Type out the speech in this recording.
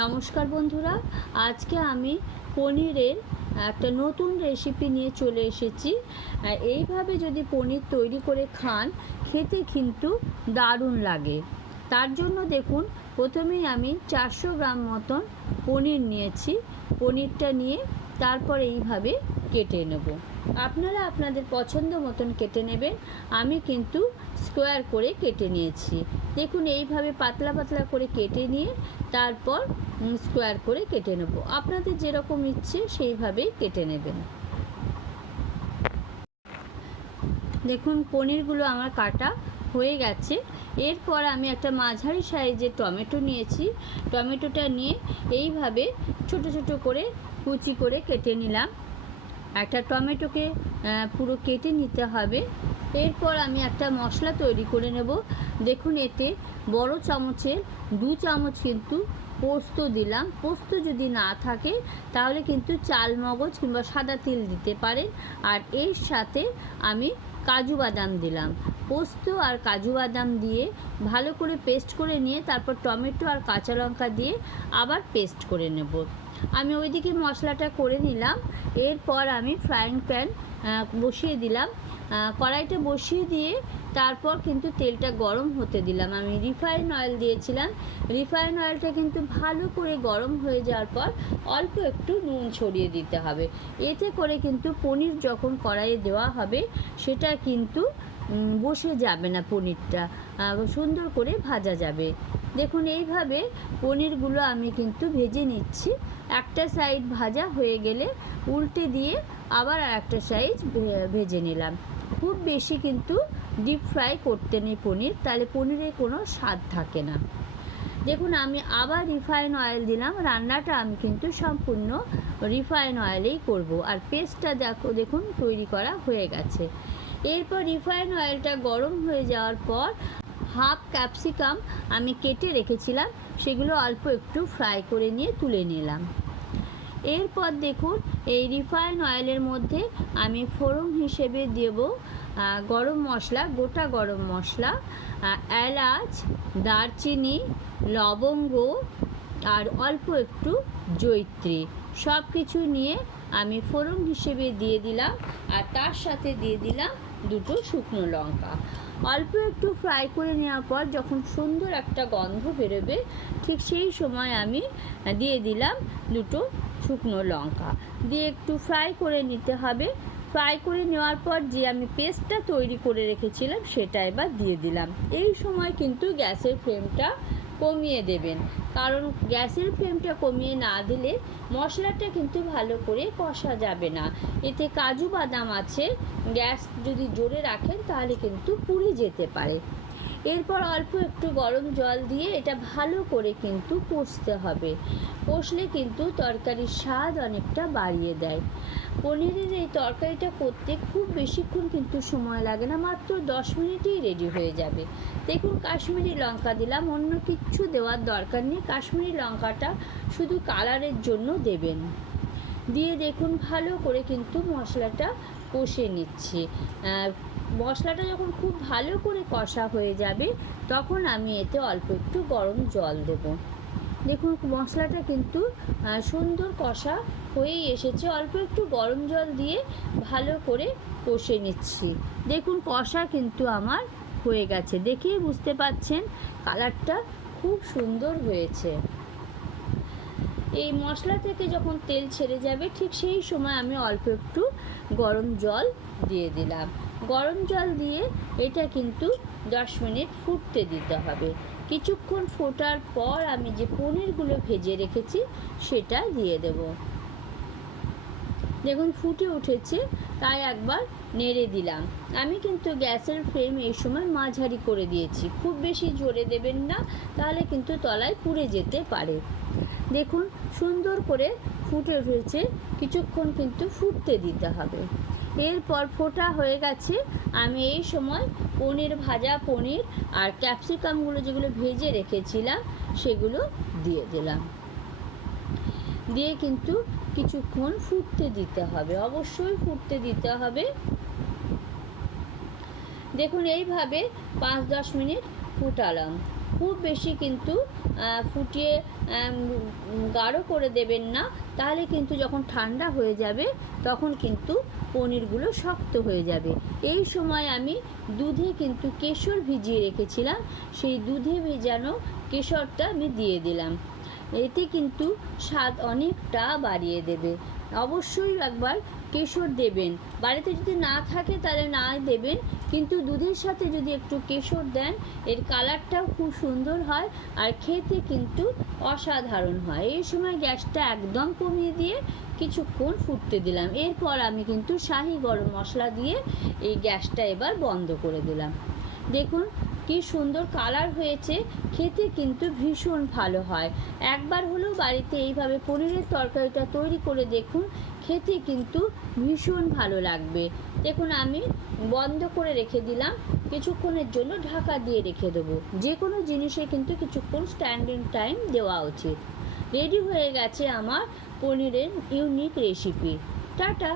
নমস্কার বন্ধুরা, আজকে আমি পনিরের একটা নতুন রেসিপি নিয়ে চলে এসেছি। এইভাবে যদি পনির তৈরি করে খান, খেতে কিন্তু দারুণ লাগে। তার জন্য দেখুন, প্রথমেই আমি চারশো গ্রাম মতন পনির নিয়েছি। পনিরটা নিয়ে তারপর এইভাবে কেটে নেব। আপনারা আপনাদের পছন্দ মতন কেটে নেবেন। আমি কিন্তু স্কোয়ার করে কেটে নিয়েছি। দেখুন, এইভাবে পাতলা পাতলা করে কেটে নিয়ে তারপর স্কোয়ার করে কেটে নেব। আপনাদের যেরকম ইচ্ছে সেইভাবেই কেটে নেবেন। দেখুন, পনিরগুলো আমার কাটা হয়ে গেছে। এরপর আমি একটা মাঝারি সাইজের টমেটো নিয়েছি। টমেটোটা নিয়ে এইভাবে ছোট ছোট করে কুচি করে কেটে নিলাম। একটা টমেটোকে পুরো কেটে নিতে হবে। এরপর আমি একটা মশলা তৈরি করে নেব। দেখুন এতে বড় চামচের দু চামচ কিন্তু পোস্ত দিলাম। পোস্ত যদি না থাকে, তাহলে কিন্তু চাল মগজ কিংবা সাদা তিল দিতে পারেন। আর এর সাথে আমি কাজু বাদাম দিলাম। পোস্ত আর কাজু বাদাম দিয়ে ভালো করে পেস্ট করে নিয়ে তারপর টমেটো আর কাঁচা লঙ্কা দিয়ে আবার পেস্ট করে নেব। আমি ওইদিকে মশলাটা করে নিলাম। এরপর আমি ফ্রাইং প্যান বসিয়ে দিলাম। কড়াইটা বসিয়ে দিয়ে তারপর কিন্তু তেলটা গরম হতে দিলাম। আমি রিফাইন অয়েল দিয়েছিলাম। রিফাইন অয়েলটা কিন্তু ভালো করে গরম হয়ে যাওয়ার পর অল্প একটু নুন ছড়িয়ে দিতে হবে। এতে করে কিন্তু পনির যখন কড়াইয়ে দেওয়া হবে, সেটা কিন্তু বসে যাবে না পনিরটা। সুন্দর করে ভাজা যাবে। দেখুন, এইভাবে পনিরগুলো আমি কিন্তু ভেজে নিচ্ছি। একটা সাইড ভাজা হয়ে গেলে উল্টে দিয়ে আবার আর একটা সাইজ ভেজে নিলাম। খুব বেশি কিন্তু ডিপ ফ্রাই করতে নেই পনির, তাহলে পনিরে কোনো স্বাদ থাকে না। দেখুন, আমি আবার রিফাইন অয়েল দিলাম, রান্নাটা আমি কিন্তু সম্পূর্ণ রিফাইন অয়েলেই করব। আর পেস্টটা দেখো, দেখুন, তৈরি করা হয়ে গেছে। এরপর রিফাইন অয়েলটা গরম হয়ে যাওয়ার পর হাফ ক্যাপসিকাম আমি কেটে রেখেছিলাম, সেগুলো অল্প একটু ফ্রাই করে নিয়ে তুলে নিলাম। এরপর দেখুন, এই রিফাইন অয়েলের মধ্যে আমি ফোড়ন হিসেবে দেব গরম মশলা, গোটা গরম মশলা এলাচ, দারচিনি, লবঙ্গ আর অল্প একটু জৈত্রী। সব কিছু নিয়ে আমি ফোড়ন হিসেবে দিয়ে দিলাম, আর তার সাথে দিয়ে দিলাম দুটো শুকনো লঙ্কা। অল্প একটু ফ্রাই করে নেওয়ার পর যখন সুন্দর একটা গন্ধ বেরোবে, ঠিক সেই সময় আমি দিয়ে দিলাম দুটো শুকনো লঙ্কা। দিয়ে একটু ফ্রাই করে নিতে হবে। ফ্রাই করে নেওয়ার পর যে আমি পেস্টটা তৈরি করে রেখেছিলাম, সেটা এবার দিয়ে দিলাম। এই সময় কিন্তু গ্যাসের ফ্লেমটা কমিয়ে দেবেন। কারণ গ্যাসের ফ্লেমটা কমিয়ে না দিলে মশলাটা কিন্তু ভালো করে কষা যাবে না। এতে কাজু বাদাম আছে, গ্যাস যদি জোরে রাখেন তাহলে কিন্তু পুড়ে যেতে পারে। এরপর অল্প একটু গরম জল দিয়ে এটা ভালো করে কিন্তু কষতে হবে। কষলে কিন্তু তরকারির স্বাদ অনেকটা বাড়িয়ে দেয়। পনিরের এই তরকারিটা করতে খুব বেশিক্ষণ কিন্তু সময় লাগে না, মাত্র দশ মিনিটেই রেডি হয়ে যাবে। দেখুন, কাশ্মীরি লঙ্কা দিলাম, অন্য কিচ্ছু দেওয়ার দরকার নেই। কাশ্মীরি লঙ্কাটা শুধু কালারের জন্য দেবেন। দিয়ে দেখুন, ভালো করে কিন্তু মশলাটা কষে নিচ্ছি। মশলাটা যখন খুব ভালো করে কষা হয়ে যাবে, তখন আমি এতে অল্প একটু গরম জল দেব। দেখুন, মশলাটা কিন্তু সুন্দর কষা হয়েই এসেছে। অল্প একটু গরম জল দিয়ে ভালো করে কষে নিচ্ছি। দেখুন, কষা কিন্তু আমার হয়ে গেছে। দেখেই বুঝতে পাচ্ছেন, কালারটা খুব সুন্দর হয়েছে। এই মশলা থেকে যখন তেল ছেড়ে যাবে, ঠিক সেই সময় আমি অল্প একটু গরম জল দিয়ে দিলাম। গরম জল দিয়ে এটা কিন্তু দশ মিনিট ফুটতে দিতে হবে। কিছুক্ষণ ফোটার পর আমি যে পনিরগুলো ভেজে রেখেছি, সেটা দিয়ে দেব। দেখুন, ফুটে উঠেছে, তাই একবার নেড়ে দিলাম। আমি কিন্তু গ্যাসের ফ্লেম এই সময় মাঝারি করে দিয়েছি। খুব বেশি জোরে দেবেন না, তাহলে কিন্তু তলায় পুড়ে যেতে পারে। দেখুন, সুন্দর করে ফুটে উঠেছে, কিছুক্ষণ কিন্তু ফুটতে দিতে হবে। এরপর ফোটা হয়ে গেছে, আমি এই সময় পনির ভাজা পনির আর ক্যাপসিকামগুলো যেগুলো ভেজে রেখেছিলাম, সেগুলো দিয়ে দিলাম। দিয়ে কিন্তু কিছুক্ষণ ফুটতে দিতে হবে। অবশ্যই ফুটতে দিতে হবে। দেখুন, এইভাবে পাঁচ দশ মিনিট ফুটালাম। খুব বেশি কিন্তু ফুটিয়ে গাঢ় করে দেবেন না। তাহলে কিন্তু যখন ঠান্ডা হয়ে যাবে, তখন কিন্তু পনিরগুলো শক্ত হয়ে যাবে। এই সময় আমি দুধে কিন্তু কেশর ভিজিয়ে রেখেছিলাম। সেই দুধে ভেজানো কেশরটা আমি দিয়ে দিলাম। এতে কিন্তু স্বাদ অনেকটা বাড়িয়ে দেবে। অবশ্যই একবার কেশর দেবেন। বাড়িতে যদি না থাকে তাহলে না দেবেন, কিন্তু দুধের সাথে যদি একটু কেশর দেন, এর কালারটাও খুব সুন্দর হয় আর খেতে কিন্তু অসাধারণ হয়। এই সময় গ্যাসটা একদম কমিয়ে দিয়ে কিছুক্ষণ ফুটতে দিলাম। এরপর আমি কিন্তু শাহি গরম মশলা দিয়ে এই গ্যাসটা এবার বন্ধ করে দিলাম। দেখুন কি সুন্দর কালার হয়েছে, খেতে কিন্তু ভীষণ ভালো হয়। একবার হলেও বাড়িতে এইভাবে পনিরের তরকারিটা তৈরি করে দেখুন, খেতে কিন্তু ভীষণ ভালো লাগবে। দেখুন আমি বন্ধ করে রেখে দিলাম, কিছুক্ষণের জন্য ঢাকা দিয়ে রেখে দেবো। যে কোনো জিনিসে কিন্তু কিছুক্ষণ স্ট্যান্ডিং টাইম দেওয়া উচিত। রেডি হয়ে গেছে আমার পনিরের ইউনিক রেসিপি টাটা!